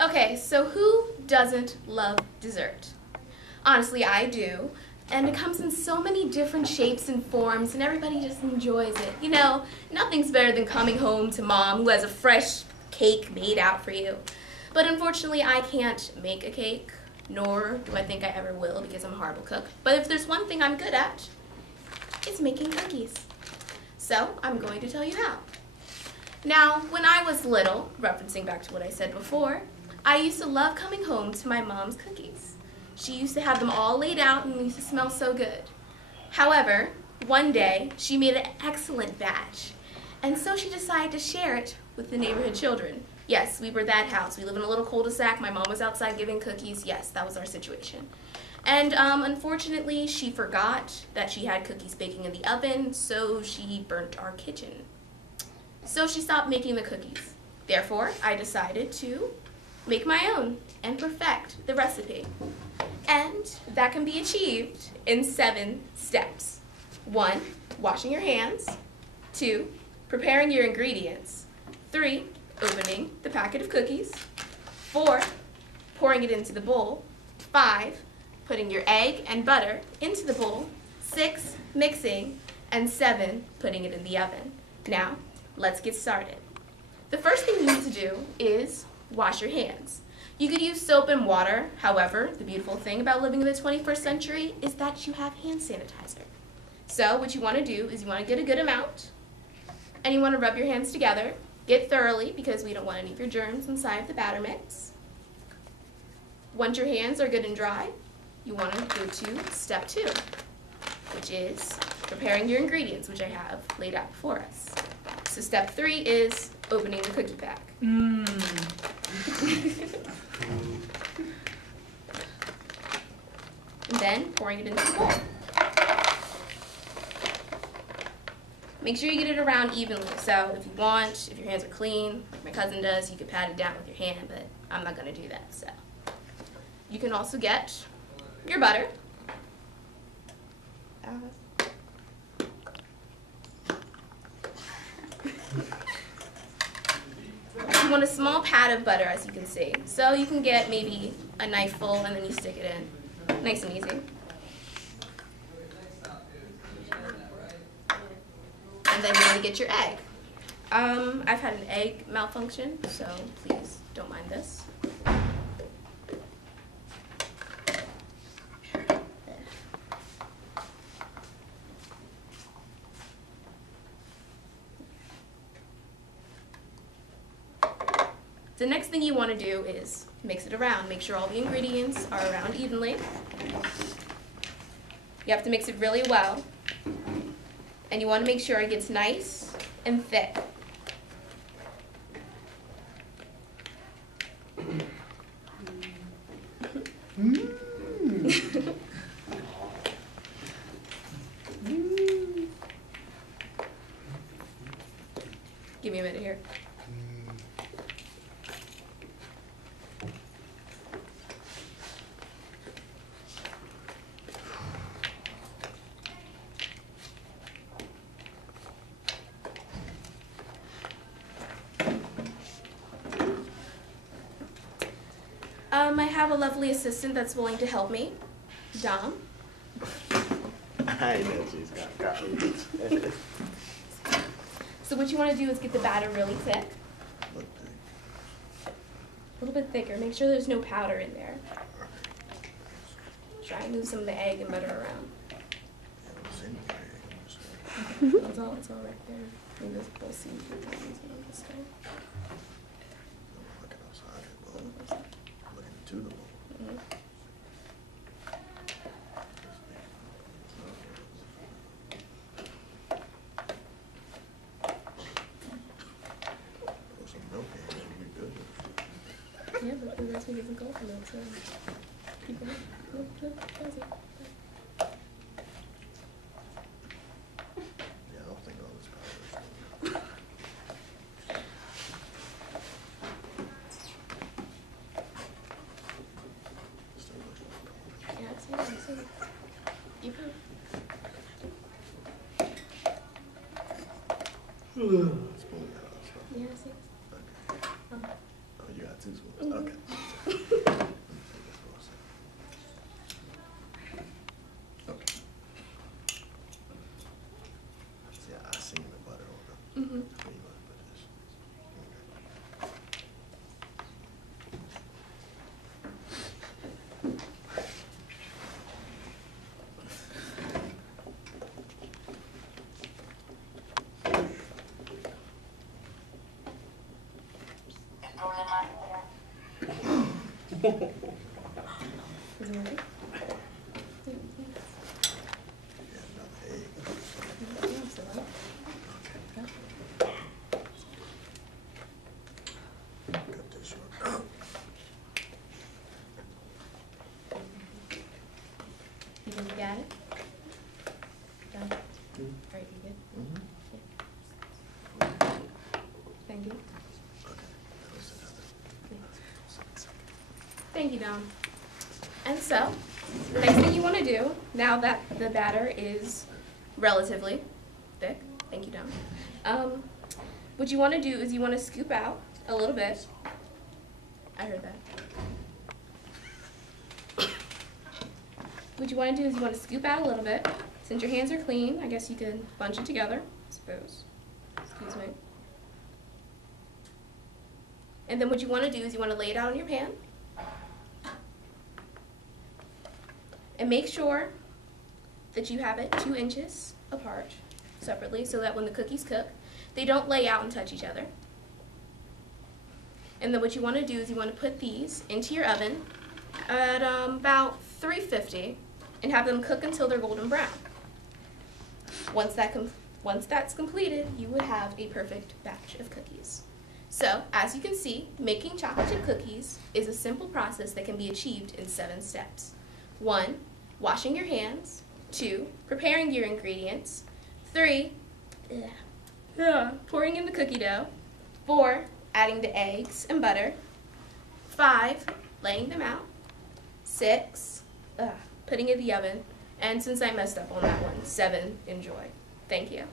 Okay, so who doesn't love dessert? Honestly, I do. And it comes in so many different shapes and forms, and everybody just enjoys it. You know, nothing's better than coming home to mom who has a fresh cake made out for you. But unfortunately, I can't make a cake, nor do I think I ever will because I'm a horrible cook. But if there's one thing I'm good at, it's making cookies. So I'm going to tell you how. Now, when I was little, referencing back to what I said before, I used to love coming home to my mom's cookies. She used to have them all laid out and used to smell so good. However, one day, she made an excellent batch, and so she decided to share it with the neighborhood children. Yes, we were that house. We live in a little cul-de-sac. My mom was outside giving cookies. Yes, that was our situation. And unfortunately, she forgot that she had cookies baking in the oven, so she burnt our kitchen. So she stopped making the cookies. Therefore, I decided to make my own and perfect the recipe. And that can be achieved in 7 steps. 1, washing your hands. 2, preparing your ingredients. 3, opening the packet of cookies. 4, pouring it into the bowl. 5, putting your egg and butter into the bowl. 6, mixing. And 7, putting it in the oven. Now, let's get started. The first thing you need to do is wash your hands. You could use soap and water. However, the beautiful thing about living in the 21st century is that you have hand sanitizer. So what you want to do is you want to get a good amount, and you want to rub your hands together. Get thoroughly, because we don't want any of your germs inside of the batter mix. Once your hands are good and dry, you want to go to step 2, which is preparing your ingredients, which I have laid out before us. So step 3 is opening the cookie pack. And then pouring it into the bowl. Make sure you get it around evenly. So if you want, if your hands are clean, like my cousin does, you could pat it down with your hand, but I'm not going to do that. So you can also get your butter. You want a small pat of butter, as you can see. So you can get maybe a knife full and then you stick it in. Nice and easy. And then you want to get your egg. I've had an egg malfunction, so please don't mind this. The next thing you want to do is mix it around. Make sure all the ingredients are around evenly. You have to mix it really well. And you want to make sure it gets nice and thick. Give me a minute here. I have a lovely assistant that's willing to help me, Dom. I know she's got copies. So what you want to do is get the batter really thick. A little bit thicker. Make sure there's no powder in there. Try and move some of the egg and butter around. It's all right there. Maybe those both seem to be this way. To the bowl. Put some milk in it, it'll be good. Yeah, but the recipe doesn't go for milk, so keep it. No, that's it. Yeah, I don't think all this powder is You prove. Spoon out, so. Yeah, I see. Okay. Oh, you got 2 these ones. Okay. Okay. See, I seen the butter on the. Mm-hmm. Where you want to put this? Is it ready? Yeah, another egg. Cut this short. You think you got it? Done? All right, you good? Mm-hmm. Thank you. Okay. That was another. Thank you, Dom. And so, the next thing you want to do, now that the batter is relatively thick, thank you, Dom, what you want to do is you want to scoop out a little bit. I heard that. What you want to do is you want to scoop out a little bit. Since your hands are clean, I guess you can bunch it together, I suppose. Excuse me. And then what you want to do is you want to lay it out on your pan. And make sure that you have it 2 inches apart separately so that when the cookies cook, they don't lay out and touch each other. And then what you want to do is you want to put these into your oven at about 350 and have them cook until they're golden brown. Once that's completed, you would have a perfect batch of cookies. So, as you can see, making chocolate chip cookies is a simple process that can be achieved in 7 steps. 1, washing your hands. 2, preparing your ingredients. 3, pouring in the cookie dough. 4, adding the eggs and butter. 5, laying them out. 6, putting in the oven. And since I messed up on that one, 7, enjoy. Thank you.